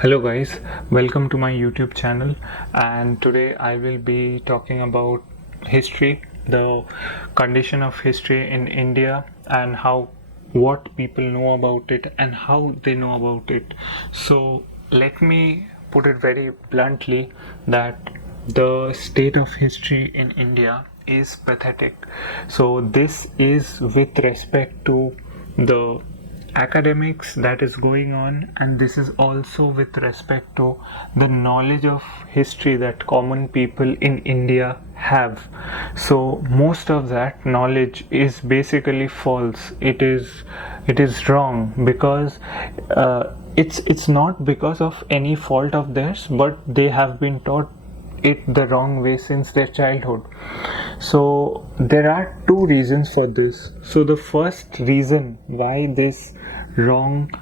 Hello guys, welcome to my YouTube channel, and today I will be talking about history, the condition of history in India, and how what people know about it and how they know about it. So let me put it very bluntly that the state of history in India is pathetic. So this is with respect to the academics that is going on, and this is also with respect to the knowledge of history that common people in India have. So most of that knowledge is basically false. It is wrong because it's not because of any fault of theirs, but they have been taught it the wrong way since their childhood. So there are two reasons for this. So the first reason why this wrong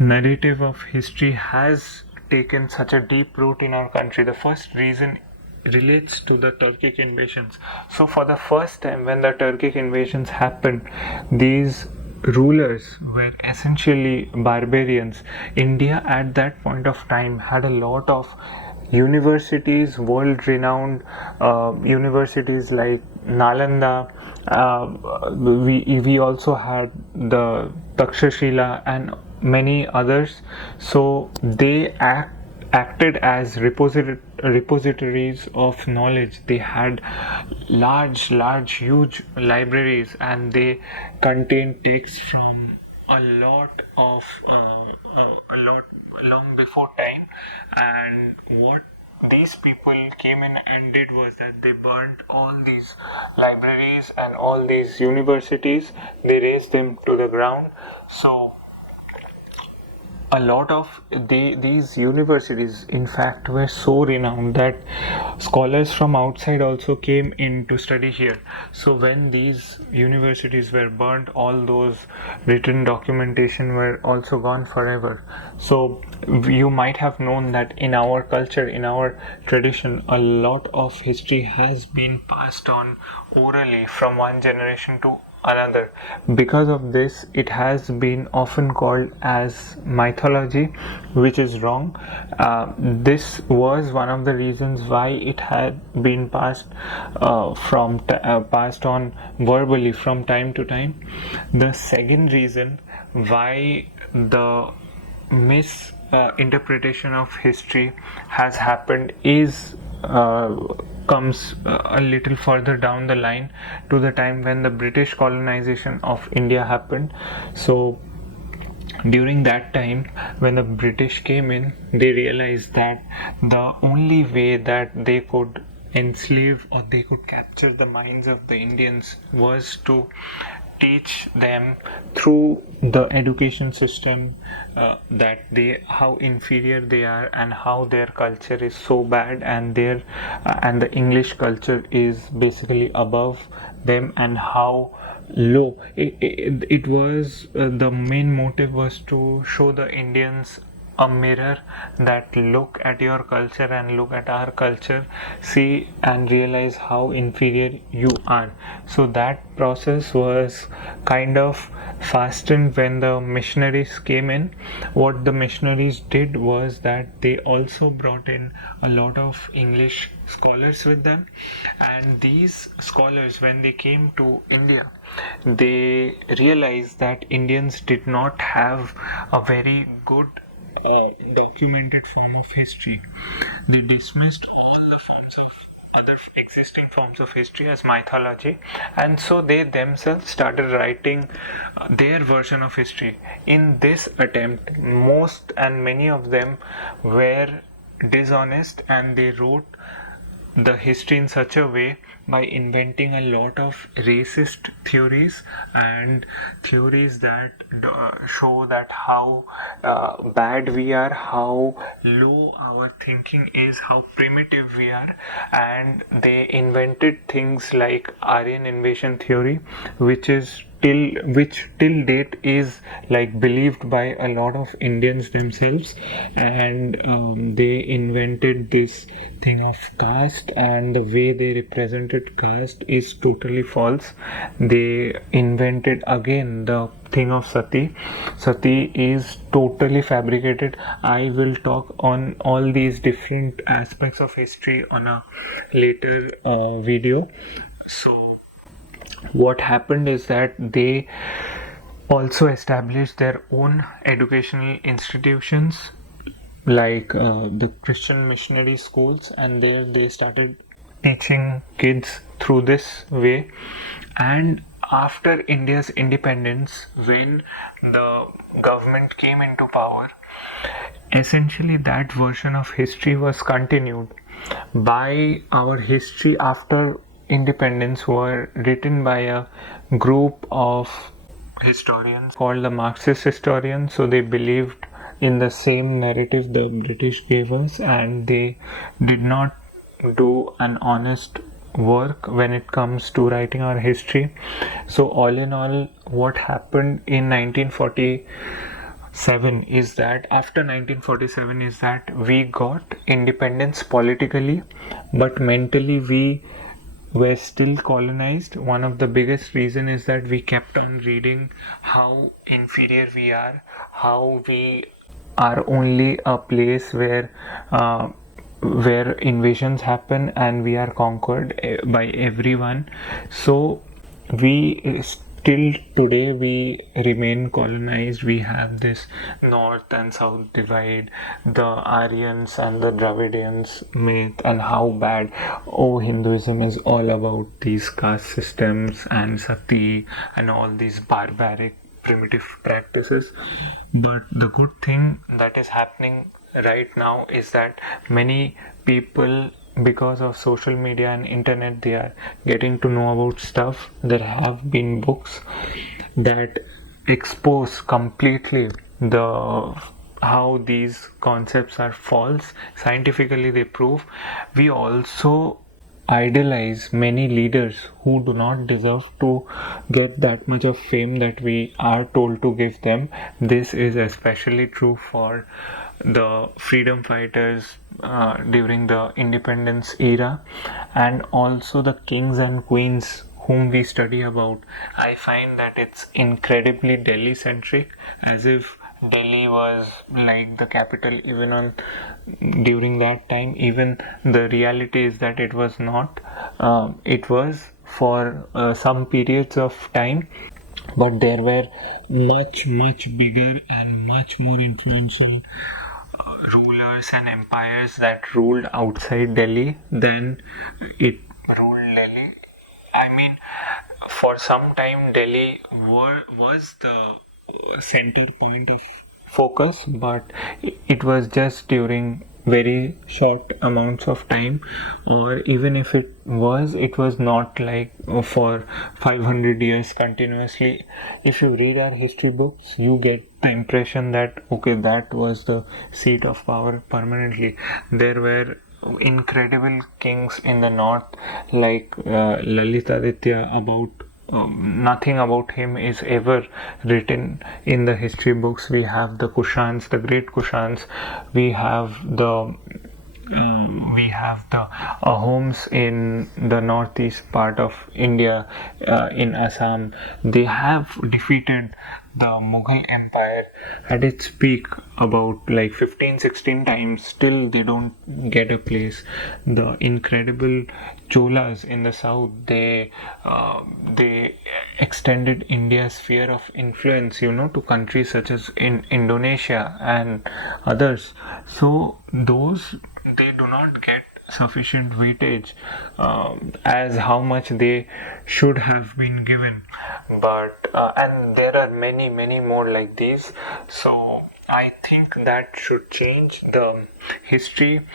narrative of history has taken such a deep root in our country, the first reason relates to the Turkic invasions. So for the first time when the Turkic invasions happened, these rulers were essentially barbarians. India at that point of time had a lot of universities, world renowned universities like Nalanda. We also had the Takshashila and many others. So they acted as repositories of knowledge. They had huge libraries, and they contained texts from a lot of a lot long before time. And what these people came in and did was that they burnt all these libraries and all these universities. They razed them to the ground. So a lot of these universities in fact were so renowned that scholars from outside also came in to study here. So when these universities were burnt, all those written documentation were also gone forever. So you might have known that in our culture, in our tradition, a lot of history has been passed on orally from one generation to another. Because of this, it has been often called as mythology, which is wrong. This was one of the reasons why it had been passed on verbally from time to time. The second reason why the misinterpretation of history has happened is comes a little further down the line, to the time when the British colonization of India happened. So during that time, when the British came in, they realized that the only way that they could enslave or they could capture the minds of the Indians was to teach them through the education system that they how inferior they are and how their culture is so bad, and and the English culture is basically above them, and how low it was. The main motive was to show the Indians a mirror, that look at your culture and look at our culture, see and realize how inferior you are. So that process was kind of fastened when the missionaries came in. What the missionaries did was that they also brought in a lot of English scholars with them, and these scholars, when they came to India, they realized that Indians did not have a very good documented form of history. They dismissed all the forms of other existing forms of history as mythology, and so they themselves started writing their version of history. In this attempt, most and many of them were dishonest, and they wrote the history in such a way by inventing a lot of racist theories, and theories that show that how bad we are, how low our thinking is, how primitive we are. And they invented things like Aryan invasion theory, which is till date is like believed by a lot of Indians themselves, and they invented this thing of caste, and the way they represented caste is totally false. They invented again the thing of sati. Sati is totally fabricated. I will talk on all these different aspects of history on a later video. So what happened is that they also established their own educational institutions, like the Christian missionary schools, and there they started teaching kids through this way. And after India's independence, when the government came into power, essentially that version of history was continued. By our history after independence were written by a group of historians called the Marxist historians. So they believed in the same narrative the British gave us, and they did not do an honest work when it comes to writing our history. So all in all, what happened in 1947 is that after 1947 is that we got independence politically, but mentally we were still colonized. One of the biggest reason is that we kept on reading how inferior we are, how we are only a place where invasions happen and we are conquered by everyone. So we still today we remain colonized. We have this north and south divide, the Aryans and the Dravidians myth, and how bad Hinduism is all about these caste systems and sati and all these barbaric primitive practices. But the good thing that is happening right now is that many people, because of social media and internet, they are getting to know about stuff. There have been books that expose completely the how these concepts are false. Scientifically they prove. We also idolize many leaders who do not deserve to get that much of fame that we are told to give them. This is especially true for the freedom fighters during the independence era, and also the kings and queens whom we study about. I find that it's incredibly Delhi-centric, as if Delhi was like the capital even on during that time. Even the reality is that it was not. It was for some periods of time, but there were much bigger and much more influential rulers and empires that ruled outside Delhi than it ruled Delhi. I mean, for some time Delhi was the center point of focus, but it was just during very short amounts of time, or even if it was not like for 500 years continuously. If you read our history books, you get the impression that okay, that was the seat of power permanently. There were incredible kings in the north, like Lalitaditya. About nothing about him is ever written in the history books. We have the Kushans, the great Kushans. We have the Ahoms in the northeast part of India, in Assam. They have defeated the Mughal Empire at its peak about like 15-16 times. Still they don't get a place. The incredible Cholas in the south, they extended India's sphere of influence, to countries such as in Indonesia and others. So those, they do not get sufficient weightage as how much they should have been given. But and there are many more like these. So I think that should change. The history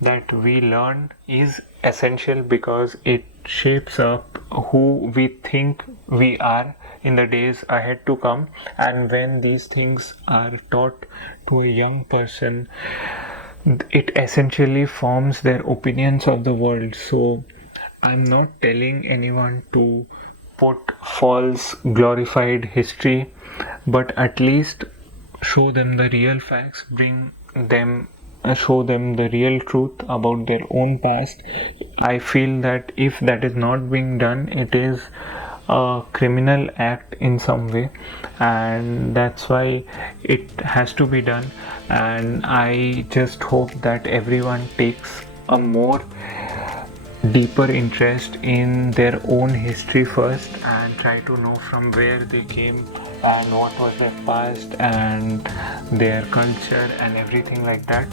that we learn is essential because it shapes up who we think we are in the days ahead to come. And when these things are taught to a young person, it essentially forms their opinions of the world. So I'm not telling anyone to put false glorified history, but at least show them the real facts, show them the real truth about their own past. I feel that if that is not being done, it is a criminal act in some way, and that's why it has to be done. And I just hope that everyone takes a more deeper interest in their own history first, and try to know from where they came and what was their past and their culture and everything like that.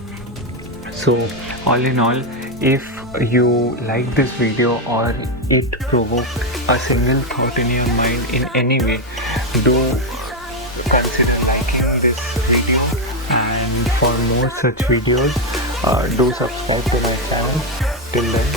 So all in all, if you like this video or it provoked a single thought in your mind in any way, do consider liking this video, and for more such videos, do subscribe to my channel. Till then,